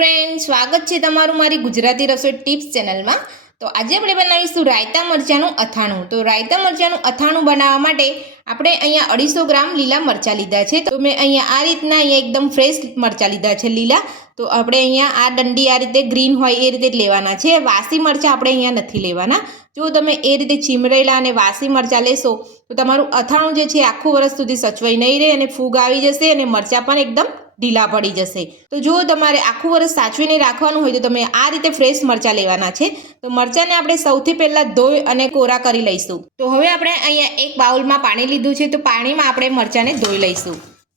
Friend સ્વાગત છે તમારું મારી ગુજરાતી રસોઈ ટિપ્સ ચેનલમાં. તો આજે આપણે બનાવીશું રાયતા મરચાંનું અથાણું. તો રાયતા મરચાંનું અથાણું બનાવવા માટે આપણે અહીંયા અઢીસો ગ્રામ લીલા મરચાં લીધા છે. તો મેં અહીંયા આ રીતના અહીંયા એકદમ ફ્રેશ મરચાં લીધા છે લીલા. તો આપણે અહીંયા આ દંડી આ રીતે ગ્રીન હોય એ રીતે જ લેવાના છે. વાસી મરચાં આપણે અહીંયા નથી લેવાના. જો તમે એ રીતે ચીમરેલા અને વાસી મરચાં લેશો, તો તમારું અથાણું જે છે આખું વર્ષ સુધી સચવાઈ નહીં રહે અને ફૂગ આવી જશે અને મરચાં પણ એકદમ ઢીલા પડી જશે. તો જો તમારે આખું વર્ષ સાચવીને રાખવાનું હોય તો તમે આ રીતે ફ્રેશ મરચાં લેવાના છે. તો મરચાંને આપણે સૌથી પહેલાં ધોઈ અને કોરા કરી લઈશું. તો હવે આપણે અહીંયા એક બાઉલમાં પાણી લીધું છે તો પાણીમાં આપણે મરચાંને ધોઈ લઈશું.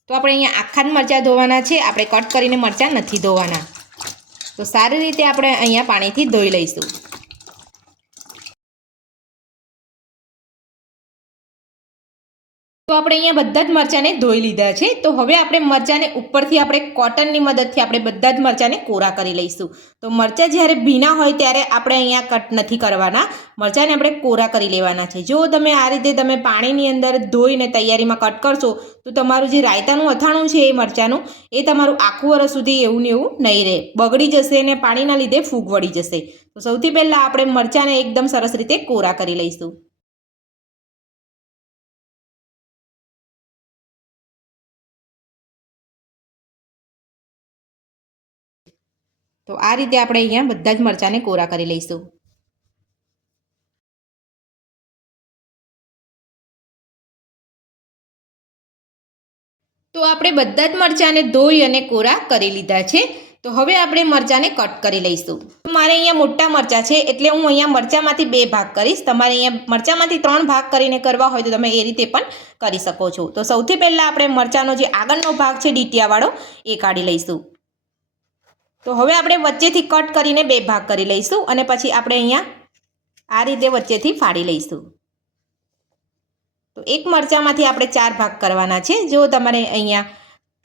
તો આપણે અહીંયા આખા જ મરચાં ધોવાના છે. આપણે કટ કરીને મરચાં નથી ધોવાના. તો સારી રીતે આપણે અહીંયા પાણીથી ધોઈ લઈશું. આપણે અહીંયા બધા જ મરચાંને ધોઈ લીધા છે. તો હવે આપણે મરચાંને ઉપરથી આપણે કોટનની મદદથી આપણે બધા જ મરચાંને કોરા કરી લઈશું. તો મરચાં જ્યારે ભીના હોય ત્યારે આપણે અહીંયા કટ નથી કરવાના. મરચાંને આપણે કોરા કરી લેવાના છે. જો તમે આ રીતે તમે પાણીની અંદર ધોઈને તૈયારીમાં કટ કરશો, તો તમારું જે રાયતાનું અથાણું છે એ મરચાંનું, એ તમારું આખું વર્ષ સુધી એવું ને એવું નહીં રહે. બગડી જશે અને પાણીના લીધે ફૂગ વળી જશે. તો સૌથી પહેલાં આપણે મરચાંને એકદમ સરસ રીતે કોરા કરી લઈશું. તો આ રીતે આપણે અહીંયા બધા જ મરચાંને કોરા કરી લઈશું. તો આપણે બધા જ મરચાંને ધોઈ અને કોરા કરી લીધા છે. તો હવે આપણે મરચાંને કટ કરી લઈશું. મારે અહીંયા મોટા મરચાં છે એટલે હું અહીંયા મરચાંમાંથી બે ભાગ કરીશ. તમારે અહીંયા મરચાંમાંથી ત્રણ ભાગ કરીને કરવા હોય તો તમે એ રીતે પણ કરી શકો છો. તો સૌથી પહેલાં આપણે મરચાંનો જે આગળનો ભાગ છે ડીટિયાવાળો, એ કાઢી લઈશું. તો હવે આપણે વચ્ચેથી કટ કરીને બે ભાગ કરી લઈશું અને પછી આપણે અહીંયા આ રીતે વચ્ચેથી ફાડી લઈશું. તો એક મરચાંમાંથી આપણે ચાર ભાગ કરવાના છે. જો તમારે અહીંયા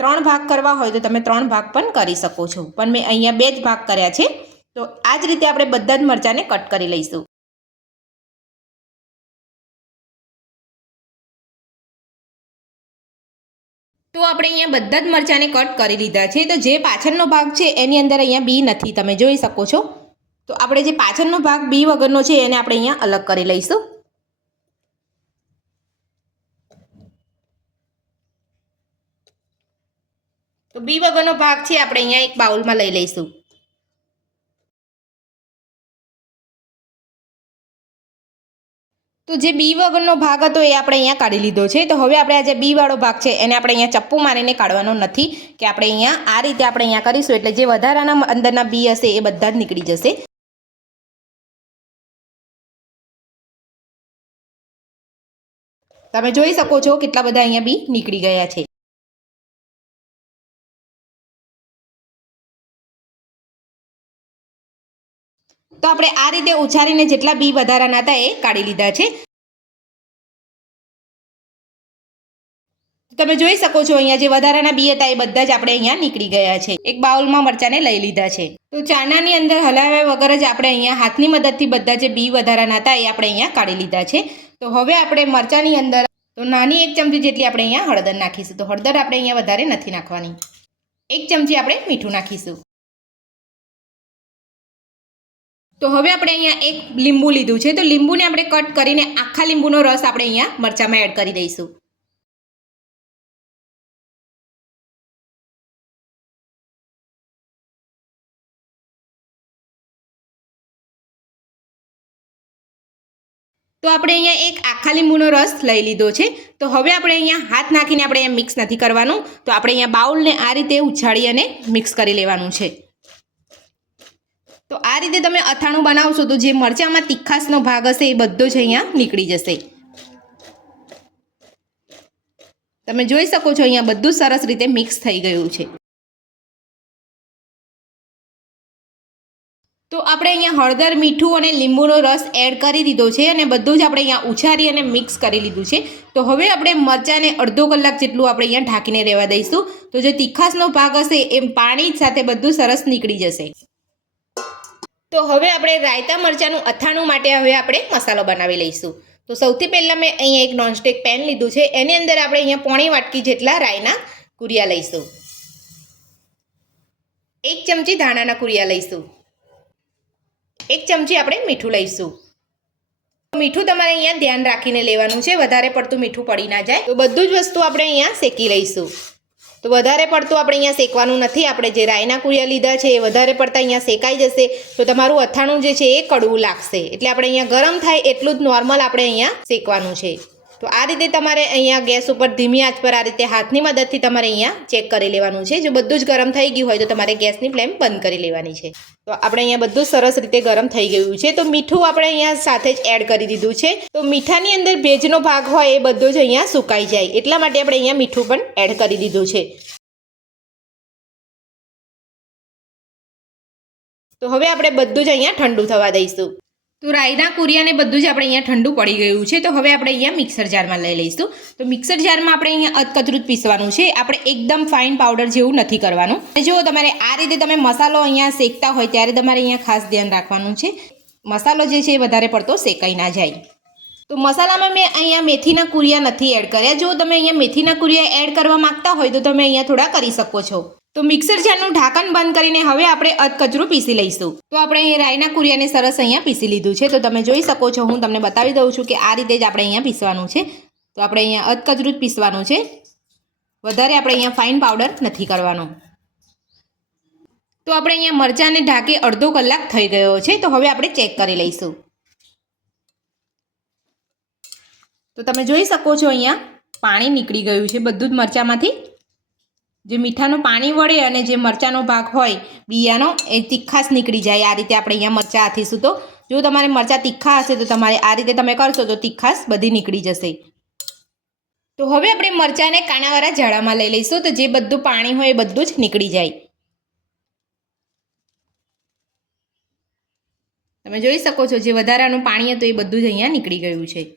ત્રણ ભાગ કરવા હોય તો તમે ત્રણ ભાગ પણ કરી શકો છો. પણ મેં અહીંયા બે જ ભાગ કર્યા છે. તો આ જ રીતે આપણે બધા જ મરચાંને કટ કરી લઈશું. તો આપણે અહીંયા બધા જ મરચાંને કટ કરી લીધા છે. તો જે પાછળનો ભાગ છે, એની અંદર અહીંયા બી નથી. તમે જોઈ શકો છો. તો આપણે જે પાછળનો ભાગ બી વગરનો છે, એને આપણે અહીંયા અલગ કરી લઈશું. તો બી વગરનો ભાગ છે, આપણે અહીંયા એક બાઉલમાં લઈ લઈશું. તો જે બી વગરનો ભાગ હતો એ આપણે અહીંયા કાઢી લીધો છે. તો હવે આપણે આ જે બીવાળો ભાગ છે એને આપણે અહીંયા ચપ્પુ મારીને કાઢવાનો નથી કે આપણે અહીંયા આ રીતે આપણે અહીંયા કરીશું. એટલે જે વધારાના અંદરના બી હશે એ બધા જ નીકળી જશે. તમે જોઈ શકો છો કેટલા બધા અહીંયા બી નીકળી ગયા છે. તો આપણે આ રીતે ઉછારીને જેટલા બી વધારાના હતા એ કાઢી લીધા છે. તમે જોઈ શકો છો અહીંયા જે વધારાના બી હતા એ બધા જ આપણે અહીંયા નીકળી ગયા છે. એક બાઉલમાં મરચાંને લઈ લીધા છે. તો ચાનાની અંદર હલાવ્યા વગર જ આપણે અહીંયા હાથની મદદથી બધા જે બી વધારાના હતા એ આપણે અહીંયા કાઢી લીધા છે. તો હવે આપણે મરચાંની અંદર તો નાની એક ચમચી જેટલી આપણે અહીંયા હળદર નાખીશું. તો હળદર આપણે અહીંયા વધારે નથી નાખવાની. એક ચમચી આપણે મીઠું નાખીશું. તો હવે આપણે અહીંયા એક લીંબુ લીધું છે. તો લીંબુને આપણે કટ કરીને આખા લીંબુનો રસ આપણે અહીંયા મરચાંમાં એડ કરી દઈશું. તો આપણે અહીંયા એક આખા લીંબુનો રસ લઈ લીધો છે. તો હવે આપણે અહીંયા હાથ નાખીને આપણે અહીંયા મિક્સ નથી કરવાનું. તો આપણે અહીંયા બાઉલને આ રીતે ઉછાળી અને મિક્સ કરી લેવાનું છે. તો આ રીતે તમે અથાણું બનાવશો તો જે મરચાંમાં તીખાસનો ભાગ હશે એ બધો જ અહીંયા નીકળી જશે. તમે જોઈ શકો છો અહીંયા બધું સરસ રીતે મિક્સ થઈ ગયું છે. તો આપણે અહીંયા હળદર, મીઠું અને લીંબુનો રસ એડ કરી દીધો છે અને બધું જ આપણે અહીંયા ઉછારી અને મિક્સ કરી લીધું છે. તો હવે આપણે મરચાંને અડધો કલાક જેટલું આપણે અહીંયા ઢાંકીને રહેવા દઈશું. તો જે તીખાસનો ભાગ હશે એ પાણી સાથે બધું સરસ નીકળી જશે. તો હવે આપણે રાયતા મરચાંનું અથાણું માટે હવે આપણે મસાલો બનાવી લઈશું. તો સૌથી પહેલાં મેં અહીંયા એક નોનસ્ટિક પેન લીધું છે. એની અંદર આપણે અહીંયા પોણી વાટકી જેટલા રાયના કુરિયા લઈશું. એક ચમચી ધાણાના કુરિયા લઈશું. એક ચમચી આપણે મીઠું લઈશું. મીઠું તમારે અહીંયા ધ્યાન રાખીને લેવાનું છે. વધારે પડતું મીઠું પડી ના જાય. તો બધું જ વસ્તુ આપણે અહીંયા શેકી લઈશું. તો વધારે પડતું આપણે અહીંયા શેકવાનું નથી. આપણે જે રાયના કુળિયા લીધા છે એ વધારે પડતા અહીંયા શેકાઈ જશે. તો તમારું અથાણું જે છે એ કડવું લાગશે. એટલે આપણે અહીંયા ગરમ થાય એટલું જ નોર્મલ આપણે અહીંયા શેકવાનું છે. તો આ રીતે તમારે અહીંયા ગેસ ઉપર ધીમી આંચ પર આ રીતે હાથની મદદથી તમારે અહીંયા ચેક કરી લેવાનું છે. જો બધું જ ગરમ થઈ ગયું હોય તો તમારે ગેસની ફ્લેમ બંધ કરી લેવાની છે. તો આપણે અહીંયા બધું સરસ રીતે ગરમ થઈ ગયું છે. તો મીઠું આપણે અહીંયા સાથે જ એડ કરી દીધું છે. તો મીઠાની અંદર ભેજનો ભાગ હોય એ બધો જ અહીંયા સુકાઈ જાય. એટલા માટે આપણે અહીંયા મીઠું પણ એડ કરી દીધું છે. તો હવે આપણે બધું જ અહીંયા ઠંડુ થવા દઈશું. તો રાઈના કુરિયાને બધું જ આપણે અહીંયા ઠંડુ પડી ગયું છે. તો હવે આપણે અહીંયા મિક્સર જારમાં લઈ લઈશું. તો મિક્સર જારમાં આપણે અહીંયા અધકચરું પીસવાનું છે. આપણે એકદમ ફાઇન પાવડર જેવું નથી કરવાનું. અને જો તમારે આ રીતે તમે મસાલો અહીંયા શેકતા હોય, ત્યારે તમારે અહીંયા ખાસ ધ્યાન રાખવાનું છે. મસાલો જે છે એ વધારે પડતો શેકાઈ ના જાય. તો મસાલામાં મેં અહીંયા મેથીના કુરિયા નથી એડ કર્યા. જો તમે અહીંયા મેથીના કુરિયા એડ કરવા માગતા હોય, તો તમે અહીંયા થોડા કરી શકો છો. તો મિક્સર જારનું ઢાંકણ બંધ કરીને હવે આપણે અધકચરું પીસી લઈશું. તો આપણે રાઈના કુરિયાને સરસ અહીંયા પીસી લીધું છે. તો તમે જોઈ શકો છો, હું તમને બતાવી દઉં છું કે આ રીતે જ આપણે અહીંયા પીસવાનું છે. તો આપણે અહીંયા અધકચરું જ પીસવાનું છે. વધારે આપણે અહીંયા ફાઇન પાવડર નથી કરવાનો. તો આપણે અહીંયા મરચાંને ઢાંકી અડધો કલાક થઈ ગયો છે. તો હવે આપણે ચેક કરી લઈશું. તો તમે જોઈ શકો છો અહીંયા પાણી નીકળી ગયું છે બધું જ મરચાંમાંથી. જે મીઠાનું પાણી વળે અને જે મરચાંનો ભાગ હોય, બિયાનો એ તીખાશ નીકળી જાય. આ રીતે આપણે અહીંયા મરચાં હાથીશું તો. જો તમારે મરચાં તીખા હશે તો તમારે આ રીતે તમે કરશો તો તીખાશ બધી નીકળી જશે. તો હવે આપણે મરચાંને કાણાવાળા ઝાડામાં લઈ લઈશું તો જે બધું પાણી હોય એ બધું જ નીકળી જાય. તમે જોઈ શકો છો, જે વધારાનું પાણી હતું એ બધું જ અહીંયા નીકળી ગયું છે.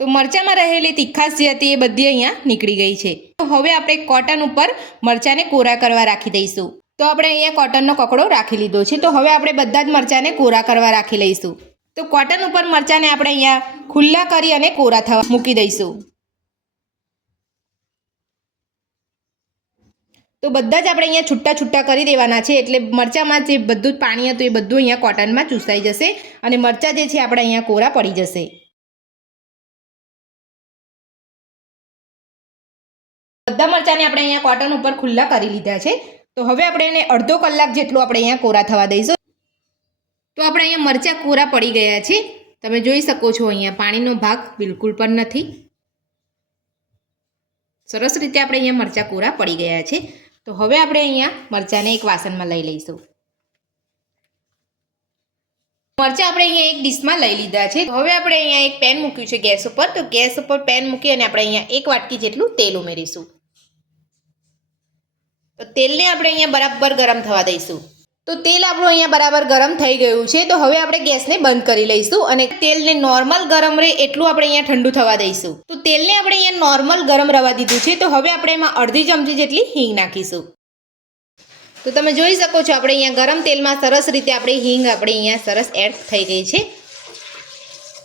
તો મરચાંમાં રહેલી તીખાશ જે હતી એ બધી અહીંયા નીકળી ગઈ છે. તો હવે આપણે કોટન ઉપર મરચાંને કોરા કરવા રાખી દઈશું. તો આપણે અહીંયા કોટનનો કકડો રાખી લીધો છે. તો હવે આપણે બધા જ મરચાંને કોરા કરવા રાખી લઈશું. તો કોટન ઉપર મરચાંને આપણે અહીંયા ખુલ્લા કરી અને કોરા થવા મૂકી દઈશું. તો બધા જ આપણે અહીંયા છૂટા છૂટા કરી દેવાના છે. એટલે મરચાંમાં જે બધું પાણી હતું એ બધું અહીંયા કોટનમાં ચૂસાઈ જશે અને મરચાં જે છે આપણે અહીંયા કોરા પડી જશે. બધા મરચાંને આપણે અહીંયા કોટન ઉપર ખુલ્લા કરી લીધા છે. તો હવે આપણે એને અડધો કલાક જેટલું આપણે અહીંયા કોરા થવા દઈશું. તો આપણે અહીંયા મરચાં કોરા પડી ગયા છે. તમે જોઈ શકો છો અહીંયા પાણીનો ભાગ બિલકુલ પણ નથી. સરસ રીતે આપણે અહીંયા મરચાં કોરા પડી ગયા છે. તો હવે આપણે અહીંયા મરચાંને એક વાસણમાં લઈ લઈશું. મરચાં આપણે અહીંયા એક ડીશમાં લઈ લીધા છે. હવે આપણે અહીંયા એક પેન મૂક્યું છે ગેસ ઉપર. તો ગેસ ઉપર પેન મૂકી અને આપણે અહીંયા એક વાટકી જેટલું તેલ ઉમેરીશું. તો તેલને આપણે અહીંયા બરાબર ગરમ થવા દઈશું. તો તેલ આપણું અહીંયા બરાબર ગરમ થઈ ગયું છે. તો હવે આપણે ગેસને બંધ કરી લઈશું અને તેલને નોર્મલ ગરમ રહે એટલું આપણે અહીંયા ઠંડુ થવા દઈશું. તો તેલને આપણે અહીંયા નોર્મલ ગરમ રવા દીધું છે. તો હવે આપણે એમાં અડધી ચમચી જેટલી હિંગ નાખીશું. તો તમે જોઈ શકો છો આપણે અહીંયા ગરમ તેલમાં સરસ રીતે આપણે હિંગ આપણે અહીંયા સરસ એડ થઈ ગઈ છે.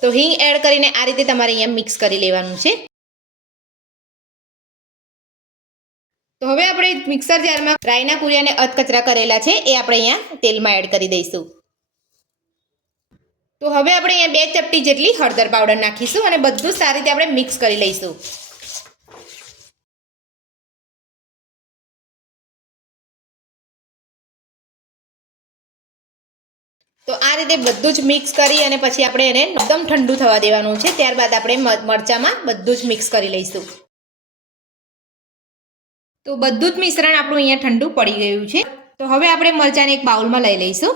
તો હિંગ એડ કરીને આ રીતે તમારે અહીંયા મિક્સ કરી લેવાનું છે. તો હવે આપણે મિક્સર જારમાં રાઈના કુરિયાને અધકચરા કરેલા છે એ આપણે અહીંયા તેલમાં એડ કરી દઈશું. તો હવે આપણે અહીંયા બે ચપટી જેટલી હળદર પાવડર નાખીશું અને બધું સારી રીતે આપણે મિક્સ કરી લઈશું. તો આ રીતે બધું જ મિક્સ કરી અને પછી આપણે એને એકદમ ઠંડુ થવા દેવાનું છે. ત્યારબાદ આપણે મરચામાં બધું જ મિક્સ કરી લઈશું. તો બધું જ મિશ્રણ આપણું અહીંયા ઠંડુ પડી ગયું છે. તો હવે આપણે મરચાંને એક બાઉલમાં લઈ લઈશું.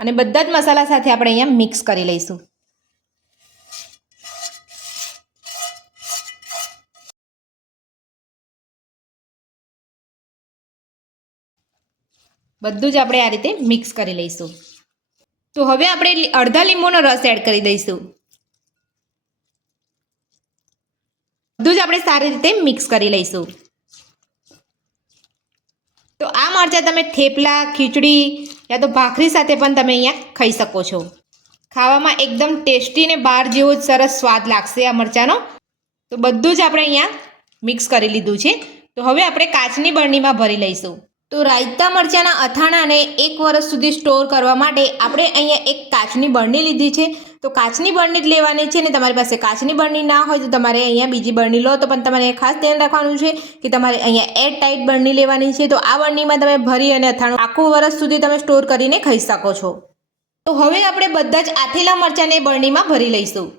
અને બધા જ મસાલા સાથે આપણે અહીંયા મિક્સ કરી લઈશું. બધું જ આપણે આ રીતે મિક્સ કરી લઈશું. તો હવે આપણે અડધા લીંબુનો રસ એડ કરી દઈશું. બધું જ આપણે સારી રીતે મિક્સ કરી લઈશું. તો આ મરચાં તમે થેપલા, ખીચડી યા તો ભાખરી સાથે પણ તમે અહીંયા ખાઈ શકો છો. ખાવામાં એકદમ ટેસ્ટી ને બહાર જેવો જ સરસ સ્વાદ લાગશે આ મરચાંનો. તો બધું જ આપણે અહીંયા મિક્સ કરી લીધું છે. તો હવે આપણે કાચની બરણીમાં ભરી લઈશું. તો રાયતા મરચાંના અથાણાને એક વર્ષ સુધી સ્ટોર કરવા માટે આપણે અહીંયા એક કાચની બરણી લીધી છે. તો કાચની બરણી જ લેવાની છે ને તમારી પાસે કાચની બરણી ના હોય તો તમારે અહીંયા બીજી બરણી લો. તો પણ તમારે ખાસ ધ્યાન રાખવાનું છે કે તમારે અહીંયા એર ટાઈટ બરણી લેવાની છે. તો આ બરણીમાં તમે ભરી અને અથાણું આખું વરસ સુધી તમે સ્ટોર કરીને ખાઈ શકો છો. તો હવે આપણે બધા જ આથેલા મરચાંને બરણીમાં ભરી લઈશું.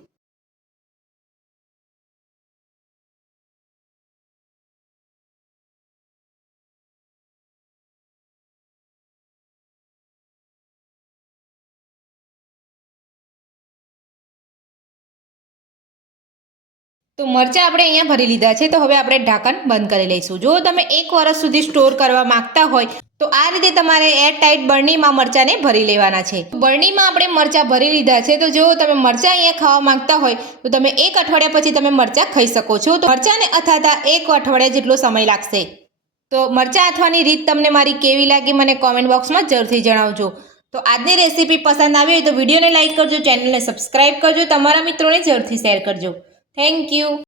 તો મરચાં આપણે અહીંયા ભરી લીધા છે. તો હવે આપણે ઢાંકણ બંધ કરી લઈશું. જો તમે એક વર્ષ સુધી સ્ટોર કરવા માંગતા હોય, તો આ રીતે તમારે એર ટાઈટ બરણીમાં મરચાંને ભરી લેવાના છે. બરણીમાં આપણે મરચાં ભરી લીધા છે. તો જો તમે મરચાં અહીંયા ખાવા માંગતા હોય, તો તમે એક અઠવાડિયા પછી તમે મરચાં ખાઈ શકો છો. તો મરચાંને અથાતા એક અઠવાડિયા જેટલો સમય લાગશે. તો મરચાં અથવાની રીત તમને મારી કેવી લાગી મને કોમેન્ટ બોક્સમાં જરૂરથી જણાવજો. તો આજની રેસીપી પસંદ આવી હોય તો વિડીયોને લાઇક કરજો, ચેનલને સબસ્ક્રાઇબ કરજો. તમારા મિત્રોને જરૂરથી શેર કરજો. Thank you